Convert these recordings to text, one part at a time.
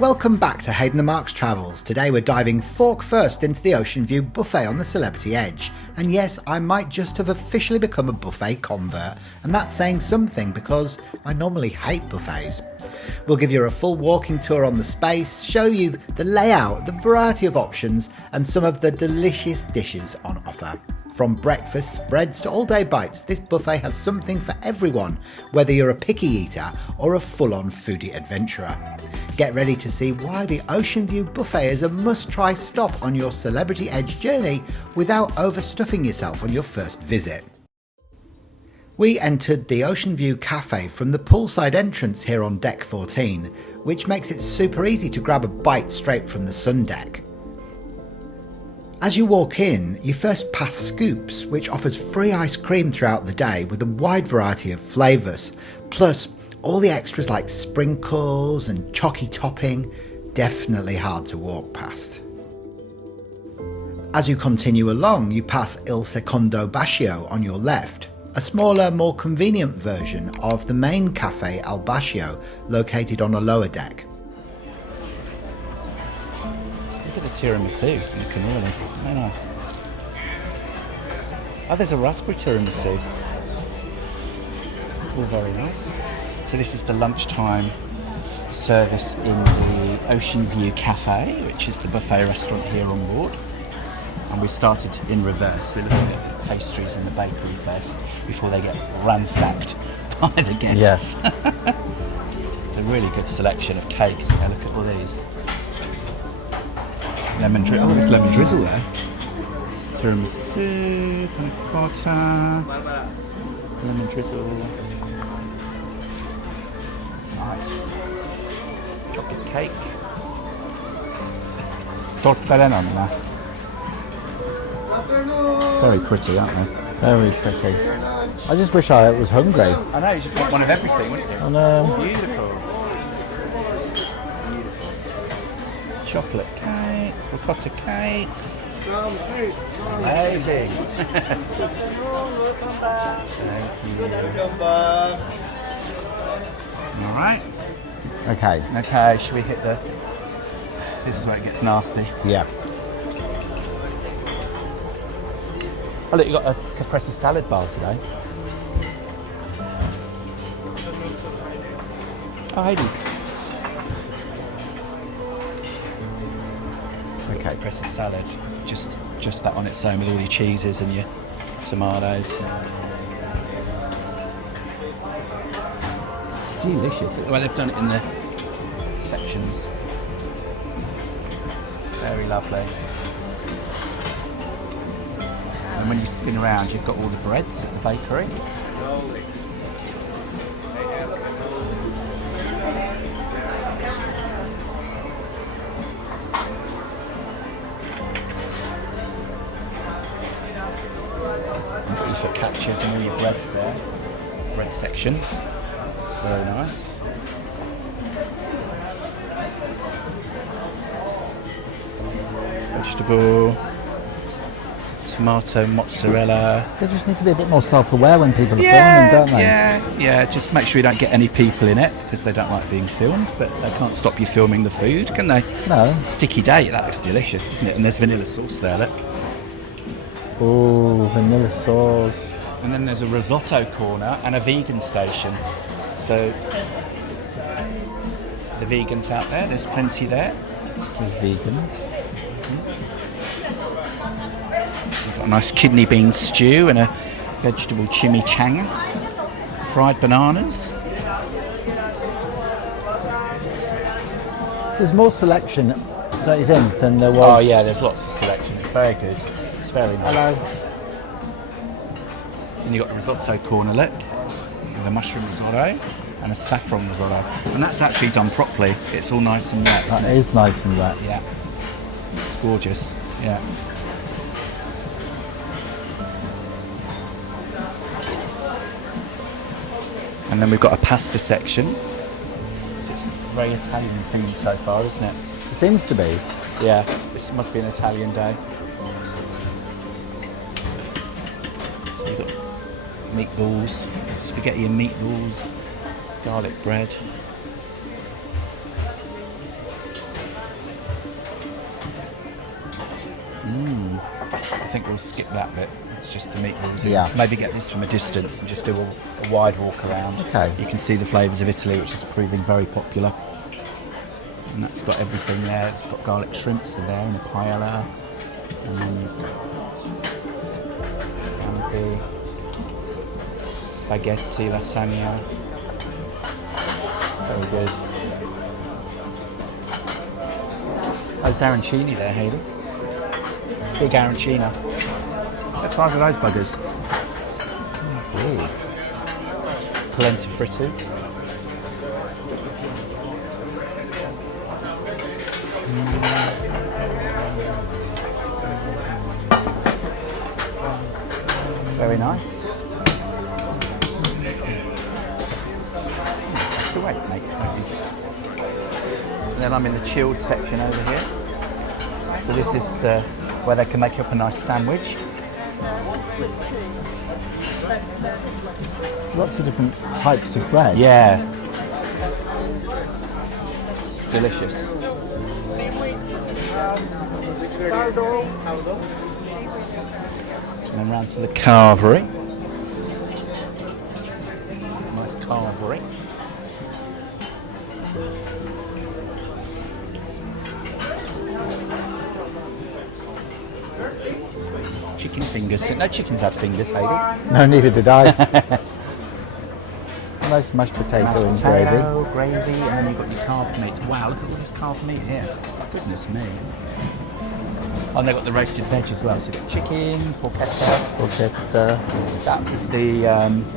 Welcome back to Hayden the Marks Travels. Today we're diving fork first into the Ocean View buffet on the Celebrity Edge. And yes, I might just have officially become a buffet convert, and that's saying something because I normally hate buffets. We'll give you a full walking tour on the space, show you the layout, the variety of options, and some of the delicious dishes on offer. From breakfast spreads to all-day bites, this buffet has something for everyone, whether you're a picky eater or a full-on foodie adventurer. Get ready to see why the Ocean View buffet is a must-try stop on your Celebrity Edge journey without overstuffing yourself on your first visit. We entered the Ocean View Cafe from the poolside entrance here on deck 14, which makes it super easy to grab a bite straight from the sun deck. As you walk in, you first pass Scoops, which offers free ice cream throughout the day with a wide variety of flavours, plus all the extras like sprinkles and chalky topping, definitely hard to walk past. As you continue along, you pass Il Secondo Bascio on your left, a smaller, more convenient version of the main cafe Al Bascio, located on a lower deck. Look at the tiramisu in the cannoli. Very nice. Oh, there's a raspberry tiramisu. All very nice. So this is the lunchtime service in the Ocean View Cafe, which is the buffet restaurant here on board. And we started in reverse. We're looking at the pastries and the bakery first before they get ransacked by the guests. Yes. It's a really good selection of cakes. Yeah, look at all these. Lemon drizzle. Oh, there's lemon drizzle there. Tiramisu, panna cotta, lemon drizzle. Nice. Chocolate cake. Tortellini. Very pretty, aren't they? Very pretty. I just wish I was hungry. I know, you just want one of everything, wouldn't you? I know. Beautiful. Chocolate cakes, ricotta cakes. Amazing. Thank you. Alright. Okay, should we hit the... This is where it gets nasty. Yeah. Oh look, you got a caprese salad bar today. Oh, Hayden. Okay, caprese salad. Just that on its own with all your cheeses and your tomatoes. Delicious. Well, they've done it in the sections. Very lovely. And when you spin around, you've got all the breads at the bakery. And got your focaccias and all your breads there. Bread section. Very nice. Vegetable. Tomato, mozzarella. They just need to be a bit more self-aware when people are filming, don't they? Yeah. Just make sure you don't get any people in it because they don't like being filmed, but they can't stop you filming the food, can they? No. Sticky date, that looks delicious, doesn't it? And there's vanilla sauce there, look. Oh, vanilla sauce. And then there's a risotto corner and a vegan station. So the vegans out there, there's plenty there. There's vegans. We've got a nice kidney bean stew and a vegetable chimichanga. Fried bananas. There's more selection, don't you think, than there was? Oh yeah, there's lots of selection. It's very good. It's very nice. Hello. And you've got the risotto corner, look. The mushroom risotto and a saffron risotto. And that's actually done properly. It's all nice and wet, isn't it? That is nice and wet. Yeah. It's gorgeous. Yeah. And then we've got a pasta section. It's very Italian themed so far, isn't it? It seems to be. Yeah, this must be an Italian day. So you've got meatballs, spaghetti and meatballs, garlic bread. think we'll skip that bit. It's just the meatballs. Yeah. Maybe get this from a distance and just do a wide walk around. Okay. You can see the flavours of Italy, which is proving very popular. And that's got everything there. It's got garlic shrimps are there in a paella. And then you've got scampi, spaghetti, lasagna. Very good. There's arancini there, Hayden. Big arancina. What size are those buggers? Ooh. Polenta fritters. Very nice. That's the way to make it. And then I'm in the chilled section over here. So this is where they can make up a nice sandwich. Lots of different types of bread. Yeah. It's delicious. And then round to the carvery. Nice carvery. Chicken fingers. No chickens had fingers, Hayden. No, neither did I. Nice mashed potato Mashed and potato, gravy. gravy, and then you've got your carved meats. Wow, look at all this carved meat here. Goodness me. Oh, and they've got the roasted veg as well. So you've got chicken, porchetta. Porchetta. That was the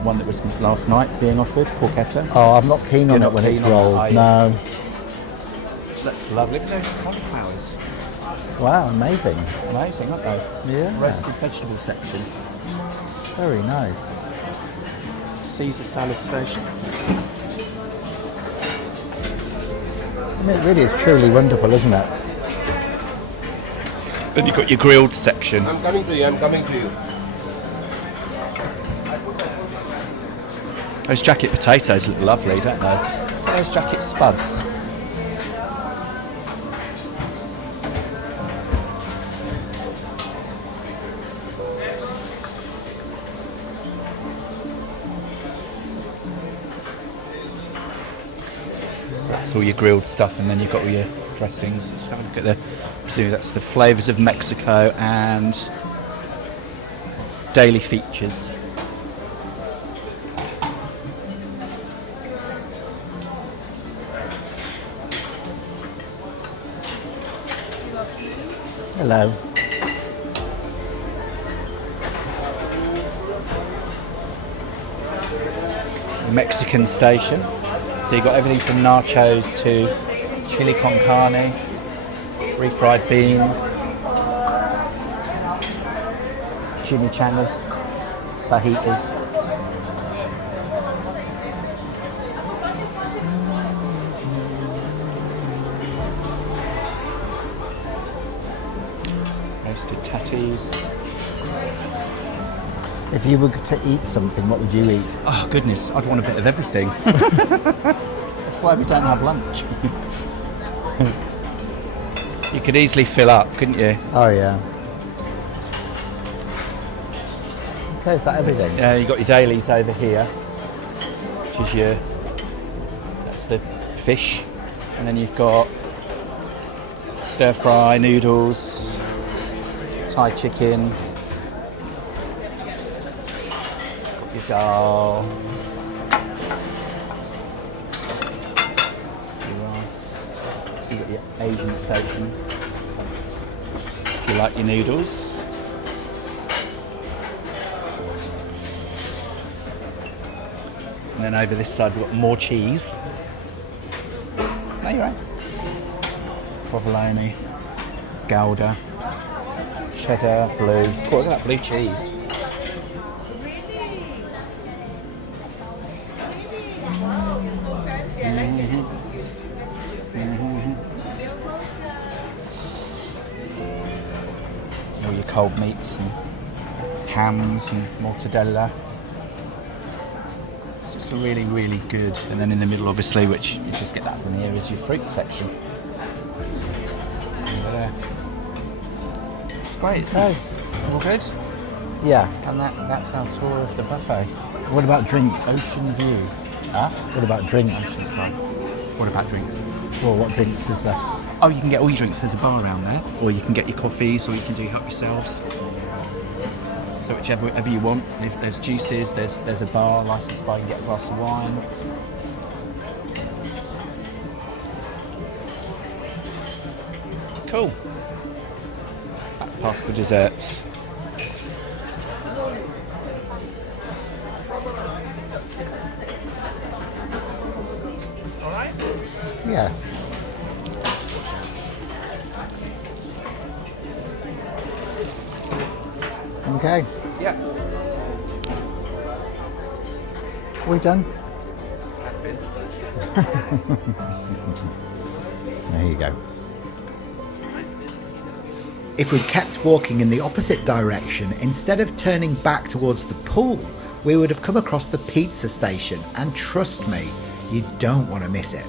one that was last night being offered, porchetta. Oh, I'm not keen on You're it not when it's keen on that, rolled. are you? No. That's lovely. Look at those cauliflowers. Wow, amazing. Amazing, aren't they? Yeah. Roasted vegetable section. Very nice. Caesar salad station. I mean, it really is truly wonderful, isn't it? Then you've got your grilled section. I'm coming to you. Those jacket potatoes look lovely, don't they? Look at those jacket spuds. That's all your grilled stuff, and then you've got all your dressings. Let's have a look at the. So that's the flavours of Mexico and daily features. Hello. The Mexican station. So you've got everything from nachos to chili con carne, refried beans, chimichangas, fajitas. Roasted tatties. If you were to eat something, what would you eat? Oh goodness, I'd want a bit of everything. That's why we don't have lunch. You could easily fill up, couldn't you? Oh, yeah. Okay, is that everything? Yeah, you got your dailies over here, which is that's the fish, and then you've got stir fry noodles, Thai chicken, got your dal, your rice. So you got your Asian station. If you like your noodles. And then over this side we've got more cheese. No, you're right. Provolone, Gouda, cheddar, blue. Oh, look at that blue cheese. All your cold meats and hams and mortadella. It's just really, really good. And then in the middle, obviously, which you just get that from here, is your fruit section. Over there. It's great, isn't it? All good? Yeah. And that's our tour of the buffet. What about drinks? Ocean view. Huh? What about drinks? What about drinks? Well, what drinks is there? Oh, you can get all your drinks. There's a bar around there, or you can get your coffees, or you can do help yourselves. So whichever you want. And if there's juices, there's a bar, licensed bar. You can get a glass of wine. Cool. Back past the desserts. Yeah. Okay. Yeah. We done? There you go. If we'd kept walking in the opposite direction, instead of turning back towards the pool, we would have come across the pizza station, and trust me, you don't want to miss it.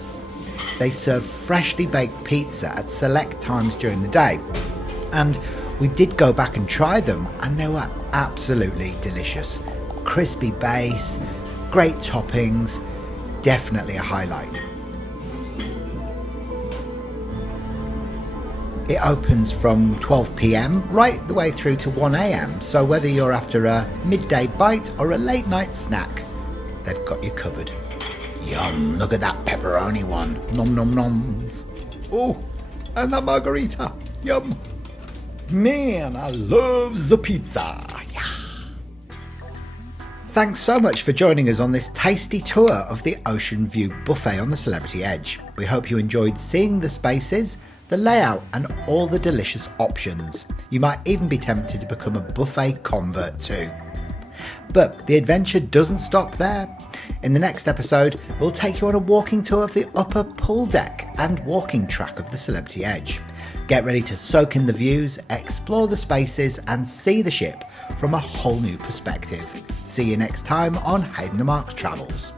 They serve freshly baked pizza at select times during the day, and we did go back and try them, and they were absolutely delicious. Crispy base, great toppings, definitely a highlight. It opens from 12 PM right the way through to 1 AM, so whether you're after a midday bite or a late night snack, they've got you covered. Yum, look at that pepperoni one. Nom nom noms. Oh, and that margarita. Yum. Man, I love the pizza. Yeah. Thanks so much for joining us on this tasty tour of the Ocean View Buffet on the Celebrity Edge. We hope you enjoyed seeing the spaces, the layout and all the delicious options. You might even be tempted to become a buffet convert too. But the adventure doesn't stop there. In the next episode, we'll take you on a walking tour of the upper pool deck and walking track of the Celebrity Edge. Get ready to soak in the views, explore the spaces and see the ship from a whole new perspective. See you next time on Hayden and Mark's Travels.